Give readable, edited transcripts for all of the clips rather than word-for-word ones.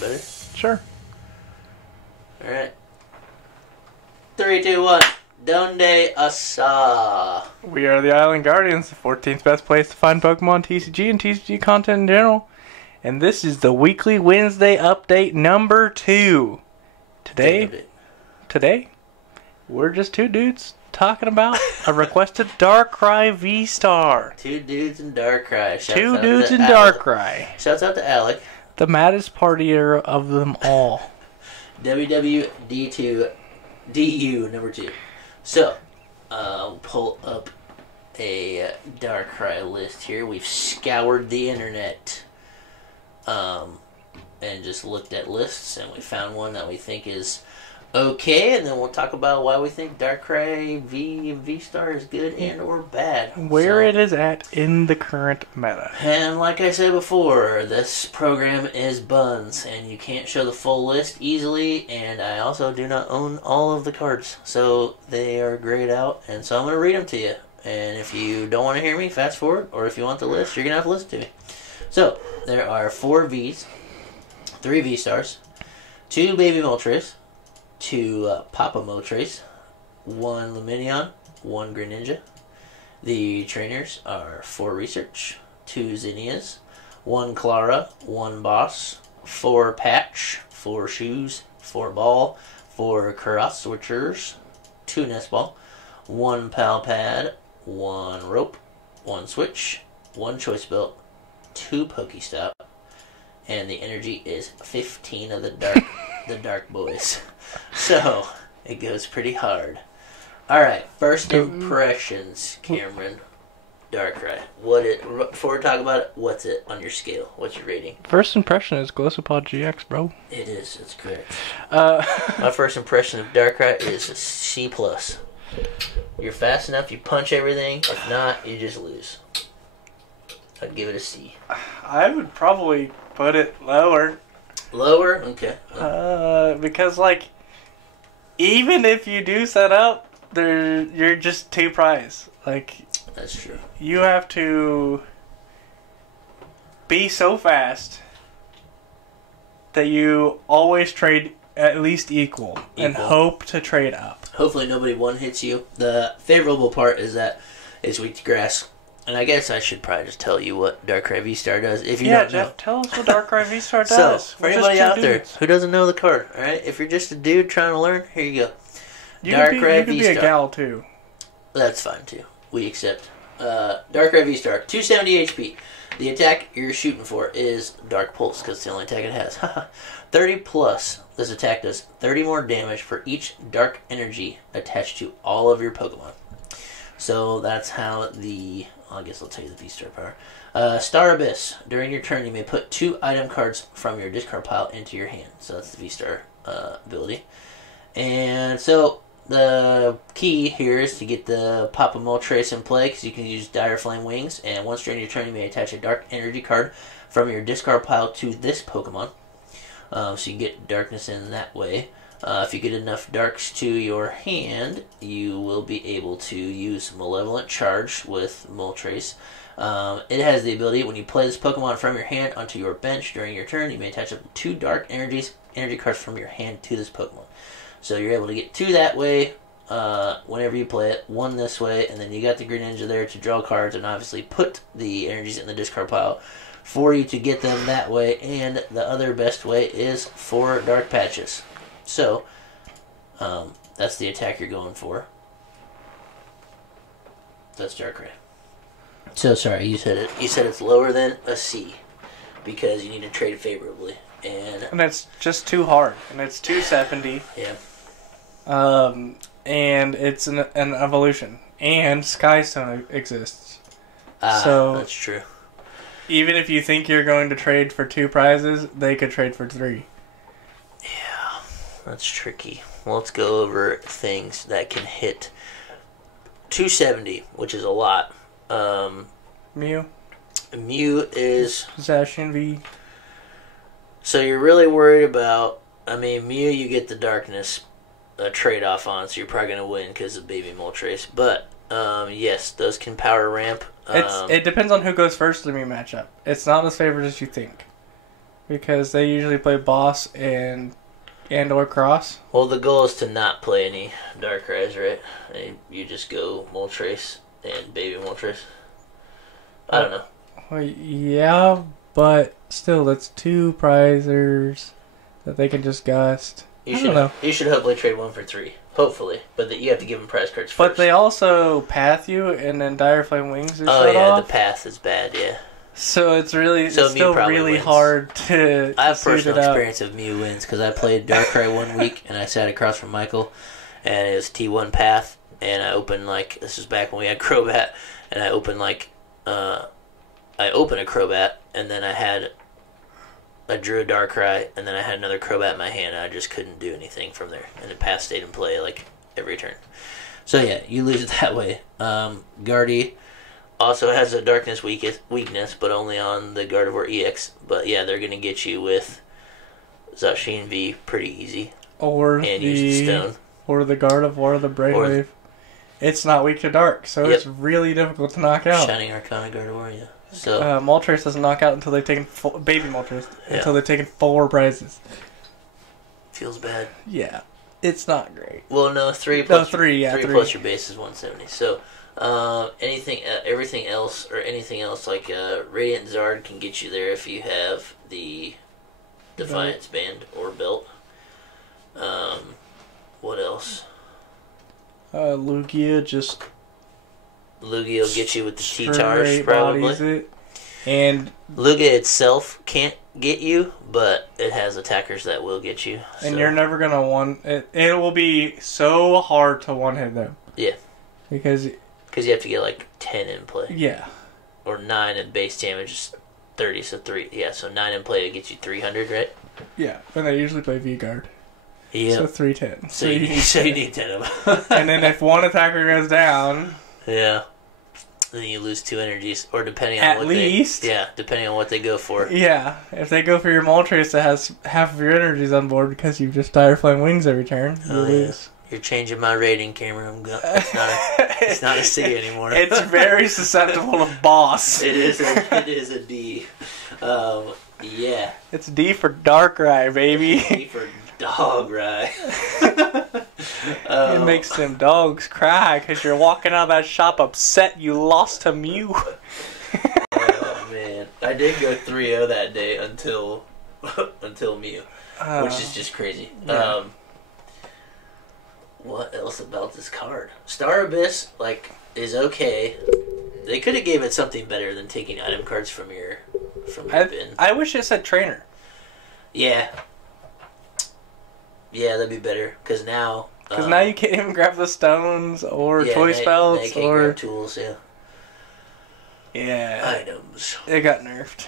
that better? Sure. Alright. 3, 2, 1. Donde Asa. We are the Island Guardians, the 14th best place to find Pokemon TCG and TCG content in general. And this is the weekly Wednesday update number 2. Today, we're just two dudes talking about a requested Darkrai VSTAR. Two dudes in Darkrai. Darkrai. Shouts out to Alec. The maddest partier of them all. WWDU number 2. So, pull up a Darkrai list here. We've scoured the internet and just looked at lists, and we found one that we think is okay, and then we'll talk about why we think Darkrai VSTAR is good and or bad. Where it is at in the current meta. And like I said before, this program is buns, and you can't show the full list easily, and I also do not own all of the cards, so they are grayed out, and so I'm going to read them to you. And if you don't want to hear me, fast forward, or if you want the list, you're going to have to listen to me. So, there are 4 Vs, 3 V-Stars, 2 Baby Moltres, 2 Papa Moltres, 1 Lumineon, 1 Greninja. The trainers are 4 Research, 2 Zinnias, 1 Clara, 1 Boss, 4 Patch, 4 Shoes, 4 Ball, 4 Cross Switchers, 2 Nestball, 1 Palpad, 1 Rope, 1 Switch, 1 Choice Belt, 2 Pokestop, and the energy is 15 of the dark boys. So, it goes pretty hard. Alright, first impressions, Cameron. Darkrai. Before we talk about it, what's it on your scale? What's your rating? First impression is Glossopod GX, bro. It is, it's correct. My first impression of Darkrai is a C+. You're fast enough, you punch everything. If not, you just lose. I'd give it a C. I would probably put it lower. Lower? Okay. Because, like, even if you do set up, you're just 2 prize. Like, that's true. You have to be so fast that you always trade at least equal. And hope to trade up. Hopefully nobody one-hits you. The favorable part is that it's weak to grass. And I guess I should probably just tell you what Darkrai VSTAR does if you don't know. Jeff, tell us what Darkrai VSTAR does. So, for anybody out there who doesn't know the card, alright? If you're just a dude trying to learn, here you go. You could be a gal, too. That's fine, too. We accept. Darkrai VSTAR, 270 HP. The attack you're shooting for is Dark Pulse, because it's the only attack it has. 30 plus. This attack does 30 more damage for each dark energy attached to all of your Pokemon. So that's how I guess I'll tell you the V-Star power. Star Abyss. During your turn, you may put 2 item cards from your discard pile into your hand. So that's the V-Star ability. And so the key here is to get the Papa Moltres in play, because you can use Dire Flame Wings. And once during your turn, you may attach a dark energy card from your discard pile to this Pokemon. So you get darkness in that way. If you get enough darks to your hand, you will be able to use Malevolent Charge with Moltres. It has the ability, when you play this Pokemon from your hand onto your bench during your turn, you may attach up 2 dark energy cards from your hand to this Pokemon. So you're able to get 2 that way whenever you play it, 1 this way, and then you got the Greninja there to draw cards and obviously put the energies in the discard pile for you to get them that way. And the other best way is 4 Dark Patches. So, that's the attack you're going for. That's Darkrai. So, sorry, you said it. You said it's lower than a C because you need to trade favorably. And it's just too hard. And it's 270. Yeah. And it's an evolution. And Skystone exists. So that's true. Even if you think you're going to trade for 2 prizes, they could trade for 3. Yeah, that's tricky. Well, let's go over things that can hit 270, which is a lot. Mew is Possession V. So you're really worried about... Mew, you get the darkness trade-off on, so you're probably going to win because of Baby Moltres. But, yes, those can power ramp. It depends on who goes first in the Mew matchup. It's not as favored as you think. because they usually play boss and or cross. Well, the goal is to not play any Darkrai's, right? You just go Moltres and Baby Moltres. I don't know. Well, yeah, but still, that's 2 prizers that they can just gust. I don't know. You should hopefully trade 1 for 3. Hopefully. But you have to give them prize cards first. But they also path you, and then Dire Flame Wings is shut off. the path is bad, yeah. So it's still really wins. Hard to I have personal experience of Mew wins, because I played Darkrai one week, and I sat across from Michael, and it was T1 path, and I opened, this was back when we had Crobat, and I opened, I opened a Crobat, and then I drew a Darkrai, and then I had another Crobat in my hand, and I just couldn't do anything from there. And the path stayed in play, every turn. So yeah, you lose it that way. Guardy also has a Darkness weakness, but only on the Gardevoir EX. But yeah, they're going to get you with Zacian V pretty easy. And use Stone. Or the Gardevoir, the Brainwave. It's not weak to Dark, so it's really difficult to knock out. Shining Arcana Gardevoir, yeah. So Moltres doesn't knock out until they've taken Baby Moltres until they've taken 4 prizes. Feels bad. Yeah, it's not great. Well, no, 3 plus 3 plus your base is 170. So everything else like Radiant Zard can get you there if you have the Defiance Band or belt. What else? Lugia will get you with the T-Tars, probably. And Lugia itself can't get you, but it has attackers that will get you. And you're never going to it will be so hard to one-hit them. Yeah. Because you have to get 10 in play. Yeah. Or 9 and base damage is 30, so 3. Yeah, so 9 in play to get you 300, right? Yeah, and they usually play V-Guard. Yeah. So 310. So you need 10 of them. And then if one attacker goes down... Yeah. Then you lose 2 energies, or depending on depending on what they go for. Yeah, if they go for your Moltres that has half of your energies on board because you just Dire Flame Wings every turn, you lose. You're changing my rating, Cameron. It's not a C anymore. It's very susceptible to boss. It is a D. Yeah. It's D for Darkrai, baby. D for Dograi. It makes them dogs cry because you're walking out of that shop upset you lost to Mew. Oh man, I did go 3-0 that day until Mew, which is just crazy. Yeah. What else about this card? Star Abyss is okay. They could have gave it something better than taking item cards from your bin. I wish it said trainer. Yeah. Yeah, that'd be better. Because now you can't even grab the stones or choice belts they can't grab tools. Yeah. Yeah. Items. It got nerfed.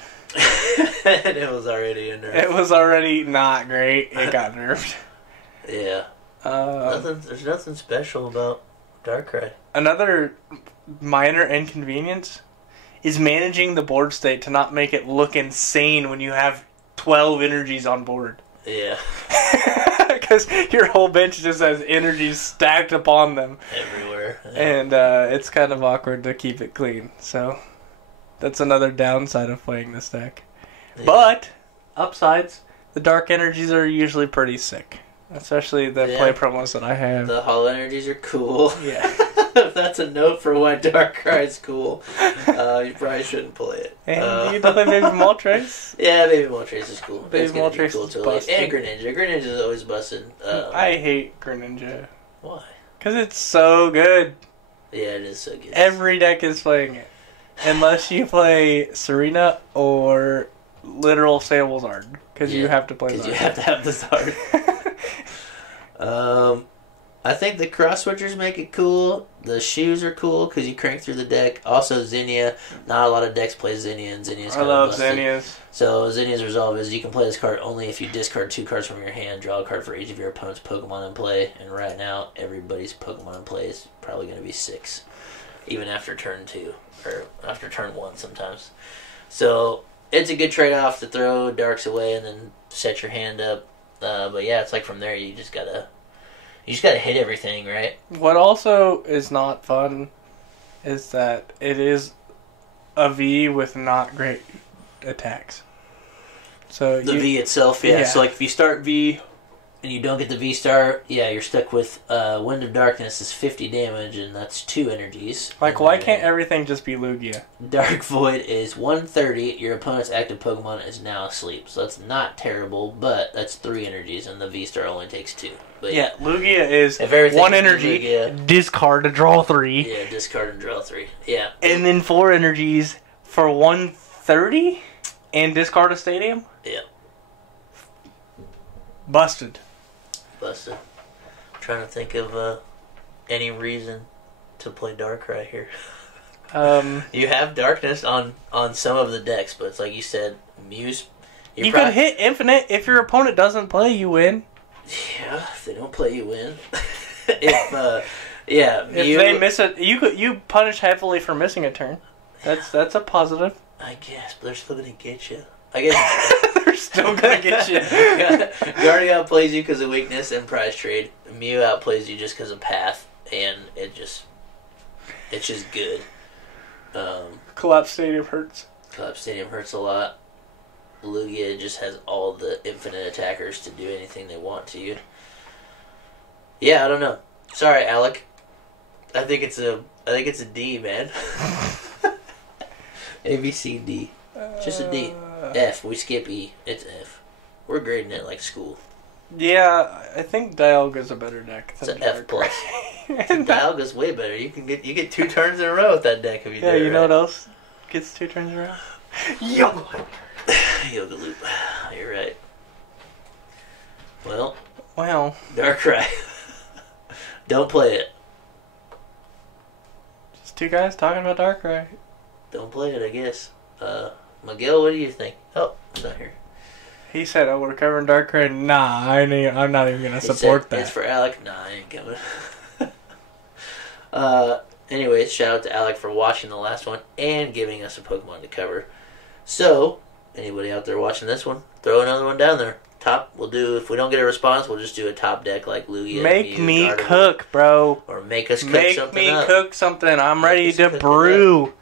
And it was already a nerf. It was already not great. It got nerfed. Yeah. There's nothing special about Darkrai. Another minor inconvenience is managing the board state to not make it look insane when you have 12 energies on board. Yeah. Because your whole bench just has energies stacked upon them. Everywhere. Yeah. And it's kind of awkward to keep it clean. So that's another downside of playing this deck. Yeah. But, upsides, the dark energies are usually pretty sick. Especially the play promos that I have. The Holo energies are cool. Yeah. If that's a note for why Darkrai is cool, you probably shouldn't play it. And you can play Baby Moltres. Yeah, Baby Moltres is cool. Baby Moltres is busted. And Greninja. Greninja is always busted. I hate Greninja. Why? Because it's so good. Yeah, it is so good. Every deck is playing it. Unless you play Serena or literal Sable Zard. Because you have to play Zard. Because you have to have the Zard. I think the cross switchers make it cool. The shoes are cool because you crank through the deck. Also, Zinnia. Not a lot of decks play Zinnia, and Zinnia's kind of busted. Zinnias. So Zinnia's resolve is you can play this card only if you discard 2 cards from your hand, draw a card for each of your opponent's Pokemon in play, and right now everybody's Pokemon in play is probably going to be 6, even after turn 2 or after turn 1 sometimes. So it's a good trade-off to throw Darks away and then set your hand up. But yeah, it's from there you just gotta hit everything, right? What also is not fun is that it is a V with not great attacks. So The V itself, yeah. So, like, if you start V and you don't get the V-Star, yeah, you're stuck with Wind of Darkness is 50 damage, and that's 2 energies. Like, why can't everything just be Lugia? Dark Void is 130. Your opponent's active Pokemon is now asleep. So that's not terrible, but that's 3 energies, and the V-Star only takes 2. But yeah, Lugia is if 1 energy, Lugia, discard to draw 3. Yeah, discard and draw 3. Yeah. And then 4 energies for 130 and discard a stadium? Yeah. Busted. I'm trying to think of any reason to play Darkrai here. You have Darkness on some of the decks, but it's like you said, Muse. You could hit Infinite. If your opponent doesn't play, you win. Yeah, if they don't play, you win. If they miss it, you punish heavily for missing a turn. That's a positive. I guess, but they're still gonna get you. I guess they're still gonna get you. Guardian outplays you because of weakness and prize trade. Mew outplays you just because of path, and it's just good. Collapse Stadium hurts. Collapse Stadium hurts a lot. Lugia just has all the infinite attackers to do anything they want to you. Yeah, I don't know. Sorry, Alec. I think it's a D, man. A, B, C, D. Just a D. F. We skip E. It's F. We're grading it like school. Yeah, I think Dialga's a better deck. It's an F plus. Dialga's way better. You get 2 turns in a row with that deck if you do it. Yeah, you know what else gets 2 turns in a row? Yoga Loop. You're right. Well. Darkrai. Don't play it. Just 2 guys talking about Darkrai. Don't play it, I guess. Miguel, what do you think? Oh, it's not here. He said, "Oh, we're covering Darkrai." Nah, I'm not even gonna support that. It's for Alec. Nah, I ain't coming. Anyways, shout out to Alec for watching the last one and giving us a Pokemon to cover. So, anybody out there watching this one, throw another one down there. Top, we'll do, if we don't get a response, we'll just do a top deck like Lugia. Make me cook, bro. Or make us cook something up. Make me cook something. I'm ready to brew.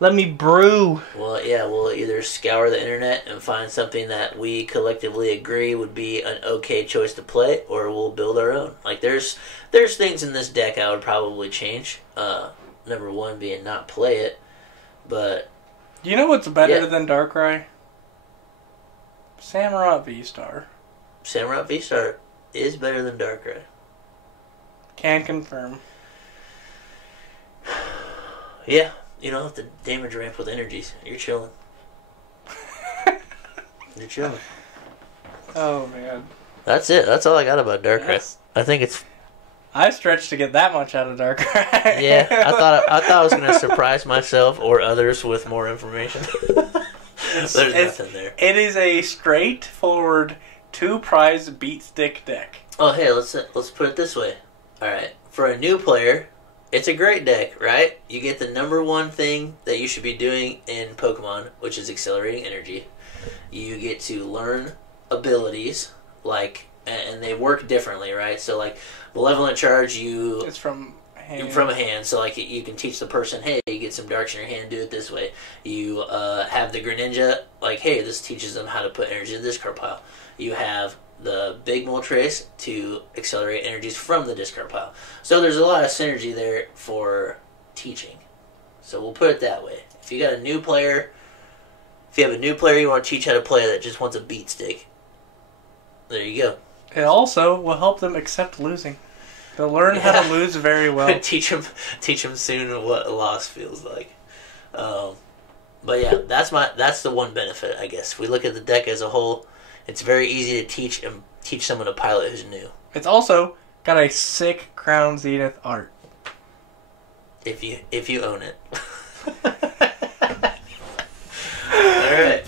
Let me brew. Well, yeah, we'll either scour the internet and find something that we collectively agree would be an okay choice to play, or we'll build our own. Like, there's things in this deck I would probably change. Number 1 being not play it, but... You know what's better than Darkrai? Samurott VSTAR. Samurott VSTAR is better than Darkrai. Can confirm. Yeah. You don't have to damage ramp with energies. You're chilling. You're chilling. Oh, man. That's it. That's all I got about Darkrai. I think it's... I stretched to get that much out of Darkrai. Yeah, I thought I was going to surprise myself or others with more information. There's nothing there. It is a straightforward 2-prize beat stick deck. Oh, hey, let's put it this way. All right, for a new player... It's a great deck, right? You get the number 1 thing that you should be doing in Pokemon, which is accelerating energy. You get to learn abilities, like, and they work differently, right? So, like, Malevolent Charge, it's from hand. From a hand, so, like, you can teach the person, hey, you get some darks in your hand, do it this way. You have the Greninja, like, hey, this teaches them how to put energy in the discard pile. You have the big Moltres to accelerate energies from the discard pile. So there's a lot of synergy there for teaching. So we'll put it that way. If you have a new player you want to teach how to play that just wants a beat stick, there you go. It also will help them accept losing. They'll learn how to lose very well. teach them soon what a loss feels like. But yeah, that's the one benefit, I guess. If we look at the deck as a whole, it's very easy to teach someone a pilot who's new. It's also got a sick Crown Zenith art. If you own it. Alright.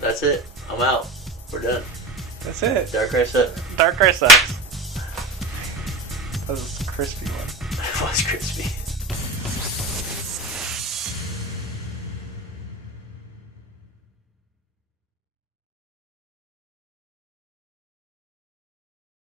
That's it. I'm out. We're done. That's it. Darkrai sucks. Darkrai sucks. That was a crispy one. It was crispy.